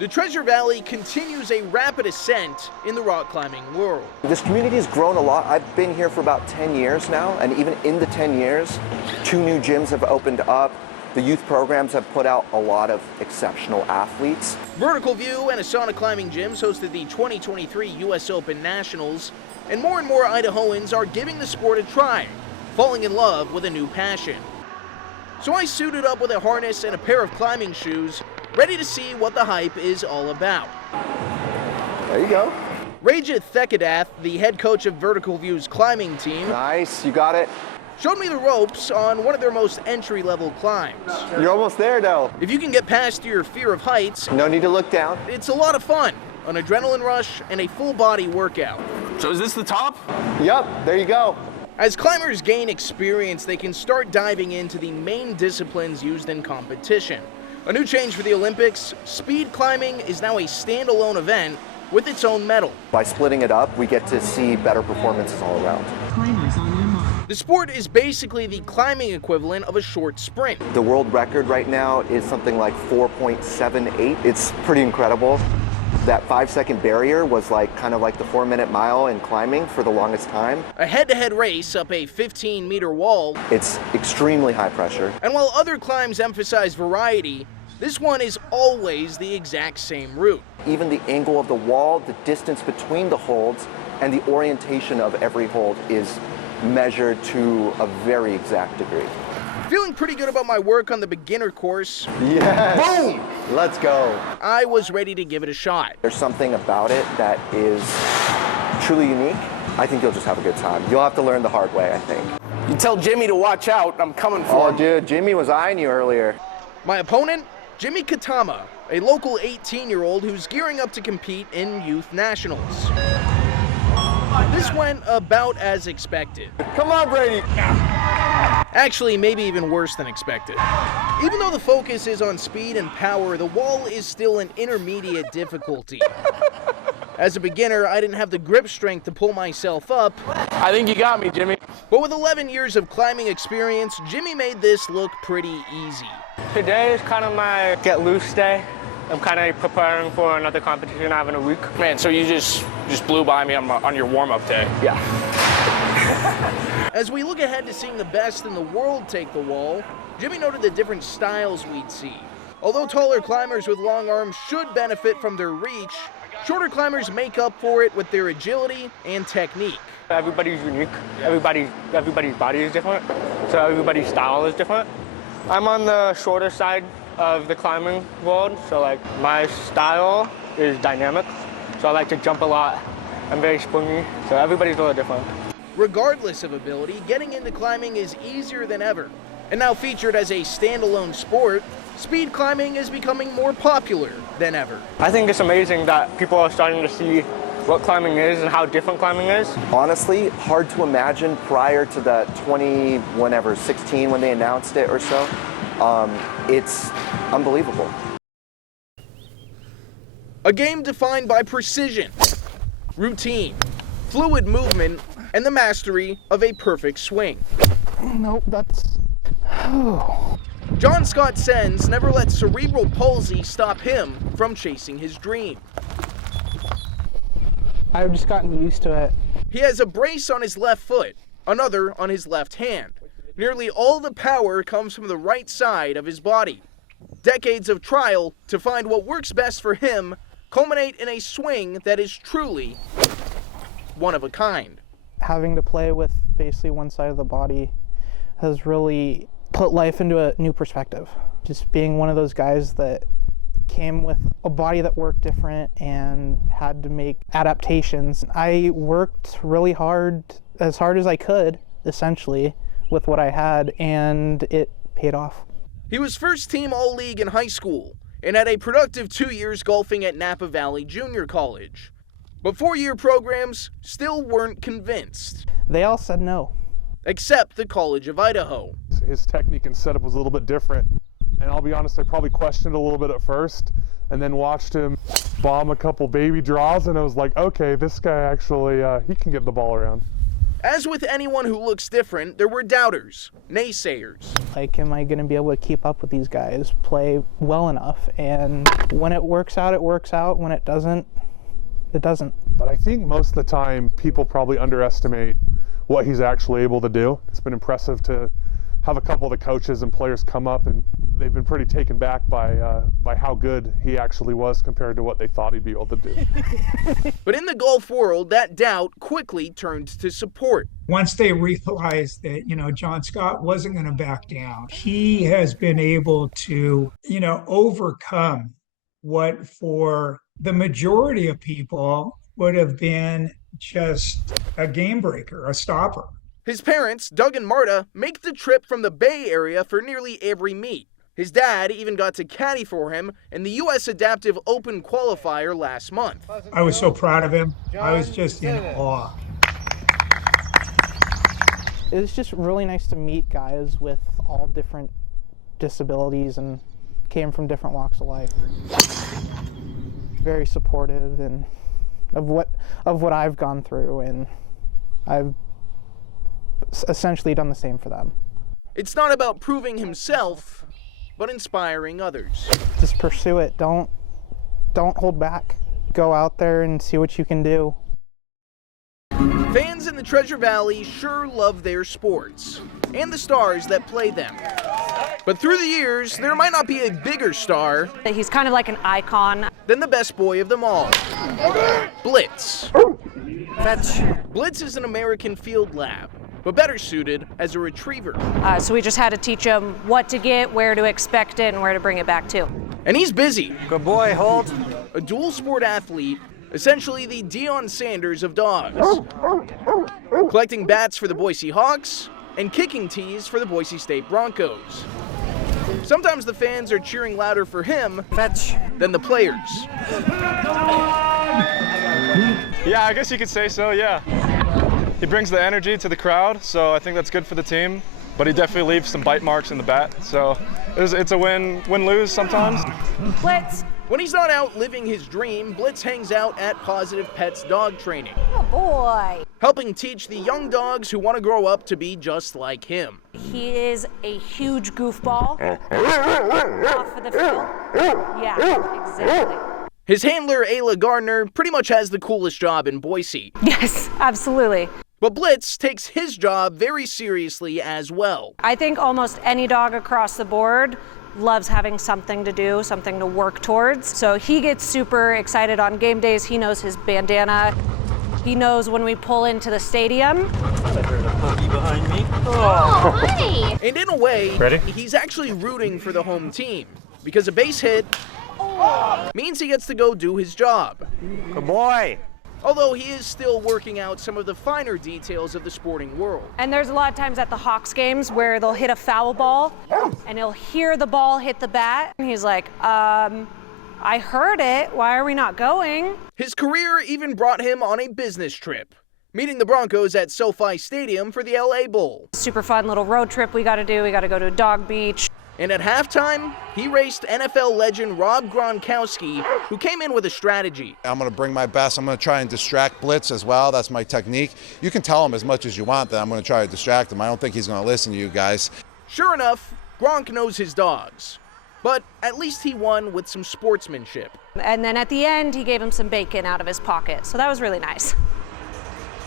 The Treasure Valley continues a rapid ascent in the rock climbing world. This community has grown a lot. I've been here for about 10 years now, and even in the 10 years, 2 new gyms have opened up. The youth programs have put out a lot of exceptional athletes. Vertical View and Asana Climbing Gyms hosted the 2023 U.S. Open Nationals, and more Idahoans are giving the sport a try, falling in love with a new passion. So I suited up with a harness and a pair of climbing shoes, ready to see what the hype is all about. There you go. Rajith Thekadath, the head coach of Vertical View's climbing team, Nice, you got it. showed me the ropes on one of their most entry-level climbs. You're almost there, though. If you can get past your fear of heights, No need to look down. it's a lot of fun, an adrenaline rush, and a full-body workout. So is this the top? Yup, there you go. As climbers gain experience, they can start diving into the main disciplines used in competition. A new change for the Olympics, speed climbing is now a standalone event with its own medal. By splitting it up, we get to see better performances all around. Climbers on their mark. The sport is basically the climbing equivalent of a short sprint. The world record right now is something like 4.78. It's pretty incredible. That 5-second barrier was kind of like the 4-minute mile in climbing for the longest time. A head-to-head race up a 15-meter wall. It's extremely high pressure. And while other climbs emphasize variety, this one is always the exact same route. Even the angle of the wall, the distance between the holds, and the orientation of every hold is measured to a very exact degree. Feeling pretty good about my work on the beginner course, Yes! Boom! Let's go. I was ready to give it a shot. There's something about it that is truly unique. I think you'll just have a good time. You'll have to learn the hard way, I think. You tell Jimmy to watch out. I'm coming for Oh, him. dude, Jimmy was eyeing you earlier. My opponent, Jimmy Katama, a local 18-year-old who's gearing up to compete in youth nationals. This went about as expected. Come on, Brady. Actually, maybe even worse than expected. Even though the focus is on speed and power, the wall is still an intermediate difficulty. As a beginner, I didn't have the grip strength to pull myself up, I think you got me, Jimmy. but with 11 years of climbing experience, Jimmy made this look pretty easy. Today is kind of my get loose day. I'm kind of preparing for another competition I have in a week. Man, so you just blew by me on your warm-up day. Yeah. As we look ahead to seeing the best in the world take the wall, Jimmy noted the different styles we'd see. Although taller climbers with long arms should benefit from their reach, shorter climbers make up for it with their agility and technique. Everybody's unique. Everybody's body is different, so everybody's style is different. I'm on the shorter side of the climbing world, so my style is dynamic. So I like to jump a lot. I'm very springy, so everybody's a little different. Regardless of ability, getting into climbing is easier than ever. And now featured as a standalone sport, speed climbing is becoming more popular than ever. I think it's amazing that people are starting to see what climbing is and how different climbing is. Honestly, hard to imagine prior to the 16 when they announced it or so. It's unbelievable. A game defined by precision, routine, fluid movement, and the mastery of a perfect swing. Nope, that's... John Scott Sens never let cerebral palsy stop him from chasing his dream. I've just gotten used to it. He has a brace on his left foot, another on his left hand. Nearly all the power comes from the right side of his body. Decades of trial to find what works best for him culminate in a swing that is truly one of a kind. Having to play with basically one side of the body has really put life into a new perspective. Just being one of those guys that came with a body that worked different and had to make adaptations. I worked really hard as I could, essentially, with what I had, and it paid off. He was first team All-League in high school and had a productive 2 years golfing at Napa Valley Junior College. But 4-year programs still weren't convinced. They all said no. Except the College of Idaho. His technique and setup was a little bit different. And I'll be honest, I probably questioned a little bit at first and then watched him bomb a couple baby draws and I was like, okay, this guy actually, he can get the ball around. As with anyone who looks different, there were doubters, naysayers. Like, am I going to be able to keep up with these guys, play well enough? And when it works out, it works out. When it doesn't, it doesn't. But I think most of the time people probably underestimate what he's actually able to do. It's been impressive to have a couple of the coaches and players come up, and they've been pretty taken back by how good he actually was compared to what they thought he'd be able to do. But in the golf world, that doubt quickly turned to support. Once they realized that, John Scott wasn't going to back down, he has been able to, overcome what for the majority of people would have been just a game breaker, a stopper. His parents, Doug and Marta, make the trip from the Bay Area for nearly every meet. His dad even got to caddy for him in the U.S. Adaptive Open qualifier last month. I was so proud of him. I was just in awe. It was just really nice to meet guys with all different disabilities and came from different walks of life. Very supportive and of what I've gone through, and I've essentially done the same for them. It's not about proving himself, but inspiring others. Just pursue it. Don't hold back. Go out there and see what you can do. Fans in the Treasure Valley sure love their sports and the stars that play them. But through the years, there might not be a bigger star. He's kind of like an icon. Than the best boy of them all, Blitz. Fetch. Blitz is an American field lab, but better suited as a retriever. So we just had to teach him what to get, where to expect it, and where to bring it back to. And he's busy. Good boy, hold. A dual sport athlete, essentially the Deion Sanders of dogs. Collecting bats for the Boise Hawks and kicking tees for the Boise State Broncos. Sometimes the fans are cheering louder for him than the players. Yeah, I guess you could say so, yeah. He brings the energy to the crowd, so I think that's good for the team. But he definitely leaves some bite marks in the bat, so it's a win-lose sometimes. Blitz. When he's not out living his dream, Blitz hangs out at Positive Pets Dog Training. Oh boy. Helping teach the young dogs who want to grow up to be just like him. He is a huge goofball. Off of the field. Yeah, exactly. His handler, Ayla Gardner, pretty much has the coolest job in Boise. Yes, absolutely. But Blitz takes his job very seriously as well. I think almost any dog across the board loves having something to do, something to work towards. So he gets super excited on game days. He knows his bandana. He knows when we pull into the stadium. I heard a puppy behind me. Oh, hey! And in a way, Ready? He's actually rooting for the home team because a base hit means he gets to go do his job. Good boy. Although he is still working out some of the finer details of the sporting world. And there's a lot of times at the Hawks games where they'll hit a foul ball and he'll hear the ball hit the bat. And he's like, I heard it. Why are we not going? His career even brought him on a business trip, meeting the Broncos at SoFi Stadium for the LA Bowl. Super fun little road trip we got to do. We got to go to Dog Beach. And at halftime, he raced NFL legend Rob Gronkowski, who came in with a strategy. I'm going to bring my best. I'm going to try and distract Blitz as well. That's my technique. You can tell him as much as you want that I'm going to try to distract him. I don't think he's going to listen to you guys. Sure enough, Gronk knows his dogs. But at least he won with some sportsmanship. And then at the end, he gave him some bacon out of his pocket. So that was really nice.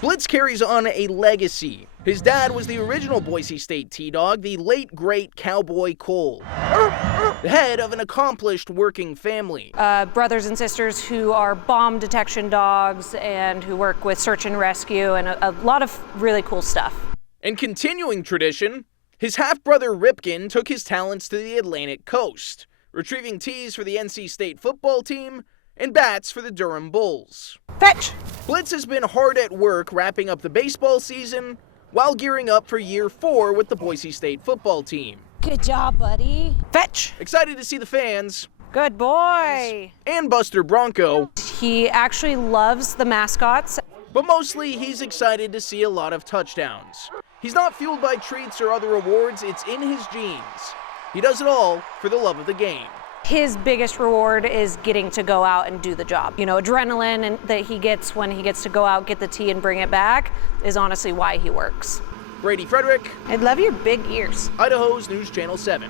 Blitz carries on a legacy. His dad was the original Boise State T-Dog, the late, great Cowboy Cole. The head of an accomplished working family. Brothers and sisters who are bomb detection dogs and who work with search and rescue and a lot of really cool stuff. And continuing tradition, his half-brother Ripken took his talents to the Atlantic coast, retrieving tees for the NC State football team and bats for the Durham Bulls. Fetch! Blitz has been hard at work wrapping up the baseball season while gearing up for year 4 with the Boise State football team. Good job, buddy. Fetch! Excited to see the fans. Good boy. And Buster Bronco. He actually loves the mascots. But mostly he's excited to see a lot of touchdowns. He's not fueled by treats or other awards, it's in his genes. He does it all for the love of the game. His biggest reward is getting to go out and do the job. You know, adrenaline that he gets when he gets to go out, get the tee and bring it back is honestly why he works. Brady Frederick. I love your big ears. Idaho's News Channel 7.